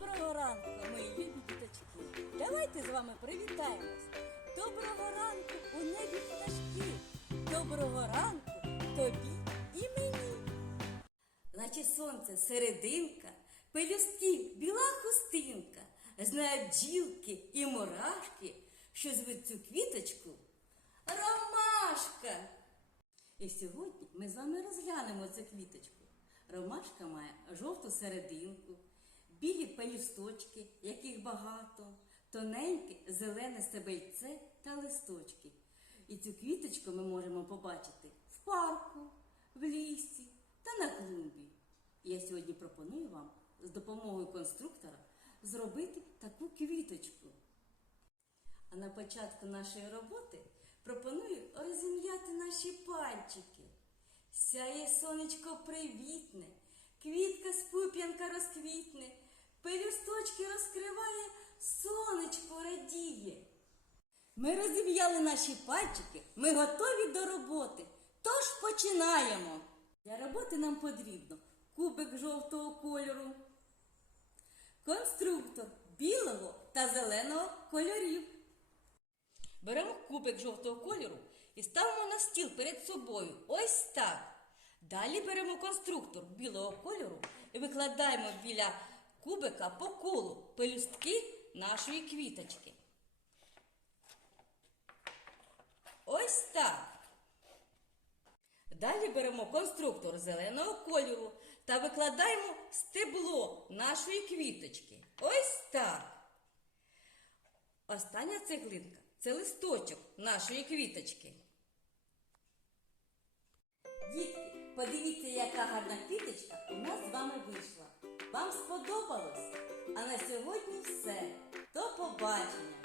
Доброго ранку, мої любі діточки. Давайте з вами привітаємось. Доброго ранку у небі пташки. Доброго ранку тобі і мені. Наче сонце серединка, пелюстків біла хустинка. Знають бджілки і мурашки, що звуть цю квіточку ромашка. І сьогодні ми з вами розглянемо цю квіточку. Ромашка має жовту серединку, білі пелюсточки, яких багато, тоненьке зелене стебельце та листочки. І цю квіточку ми можемо побачити в парку, в лісі та на клумбі. І я сьогодні пропоную вам з допомогою конструктора зробити таку квіточку. А на початку нашої роботи пропоную розім'яти наші пальчики. Сяє сонечко привітне, квітка з пуп'янка розквітне, пелюсточки розкриває, сонечко радіє. Ми розім'яли наші пальчики, ми готові до роботи, тож починаємо. Для роботи нам потрібно кубик жовтого кольору, конструктор білого та зеленого кольорів. Беремо кубик жовтого кольору і ставимо на стіл перед собою, ось так. Далі беремо конструктор білого кольору і викладаємо біля кубика по колу пелюстки нашої квіточки. Ось так. Далі беремо конструктор зеленого кольору та викладаємо стебло нашої квіточки. Ось так. Остання цеглинка – це листочок нашої квіточки. Дітки, подивіться, яка гарна квіточка у нас з вами вийшла. Вам сподобалось? А на сьогодні все. До побачення!